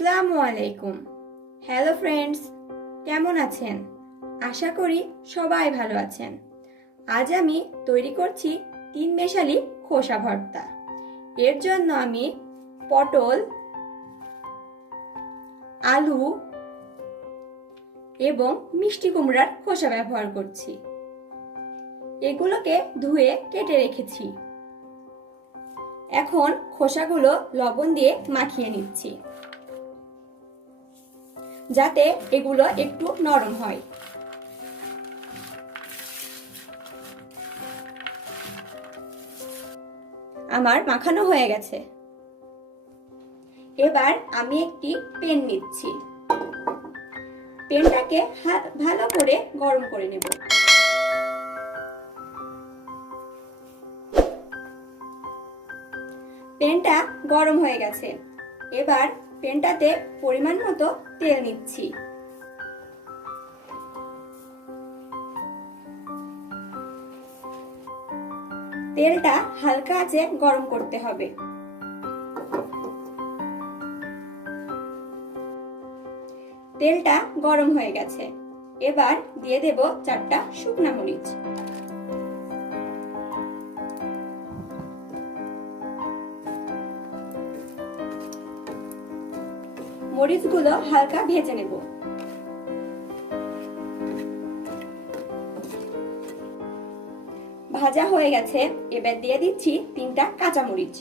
আসসালামু আলাইকুম। Hello friends, কেমন আছেন? আশা করি সবাই ভালো আছেন। আজ আমি তৈরি করছি 3 মেশালি খোসা ভর্তা। এর জন্য আমি পটল, আলু এবং মিষ্টি কুমড়ার খোসা ব্যবহার করছি। এগুলোকে ধুয়ে কেটে রেখেছি। এখন খোসাগুলো লবণ দিয়ে মাখিয়ে নিচ্ছি, যাতে এগুলো একটু নরম হয়। আমার মাখানো হয়ে গেছে। এবার আমি একটি পেন নিচ্ছি। পেনটাকে ভালো করে গরম করে নেব। পেনটা গরম হয়ে গেছে। এবার পেনটাতে পরিমাণ মতো তেল নিচ্ছি। তেলটা হালকা আঁচে গরম করতে হবে। তেলটা গরম হয়ে গেছে। এবার দিয়ে দেব 4টা শুকনা মরিচ। মরিচগুলো হালকা ভেজে নেব। ভাজা হয়ে গেছে। এবার দিয়ে দিচ্ছি 3টা কাঁচা মরিচ।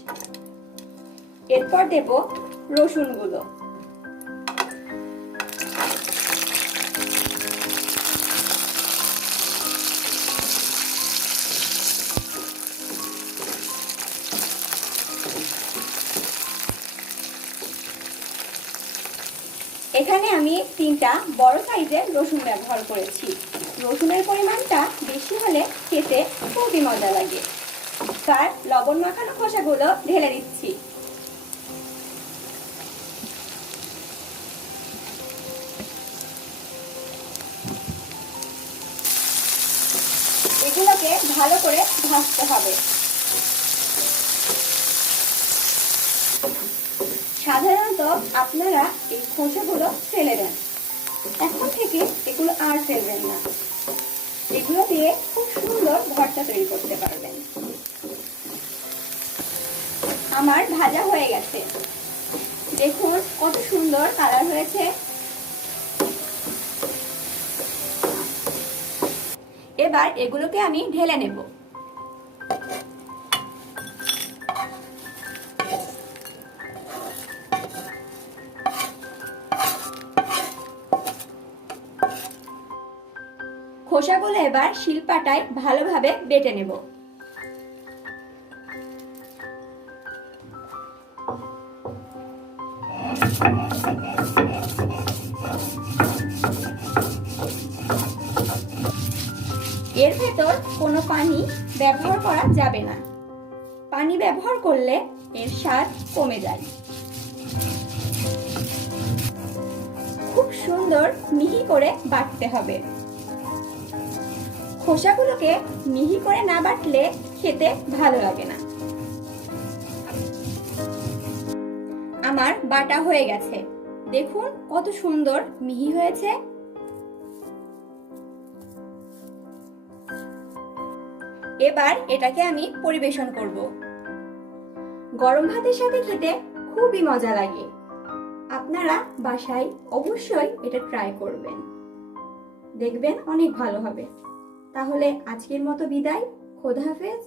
এরপর দেব রসুনগুলো। এখানে আমি 3টা বড় সাইজের রসুন ব্যবহার করেছি। রসুনের পরিমাণটা বেশি হলে খেতে খুবই মজা লাগে। তার লবণ মাখানো খোসাগুলো ঢেলে দিচ্ছি। এগুলোকে ভালো করে ভাজতে হবে। সাধারণত আপনারা এই খোসাগুলো ফেলে দেন, এখন থেকে এগুলো আর ফেলবেন না। এগুলো দিয়ে খুব সুন্দর ভর্তা তৈরি করতে পারবেন। আমার ভাজা হয়ে গেছে। দেখুন কত সুন্দর কালার হয়েছে। এবার এগুলোকে আমি ঢেলে নেব। খোসাগুলো এবার শিলপাটায় ভালোভাবে বেটে নেব। এর ভেতর কোনো পানি ব্যবহার করা যাবে না। পানি ব্যবহার করলে এর স্বাদ কমে যায়। খুব সুন্দর মিহি করে বাটতে হবে। খোসাগুলোকে মিহি করে না বাটলে খেতে ভালো লাগে না। আমার বাটা হয়ে গেছে। দেখুন কত সুন্দর মিহি হয়েছে। এবার এটাকে আমি পরিবেশন করব। গরম ভাতের সাথে খেতে খুবই মজা লাগে। আপনারা বাসায় অবশ্যই এটা ট্রাই করবেন, দেখবেন অনেক ভালো হবে। তাহলে আজকের মতো বিদায়। খোদা হাফেজ।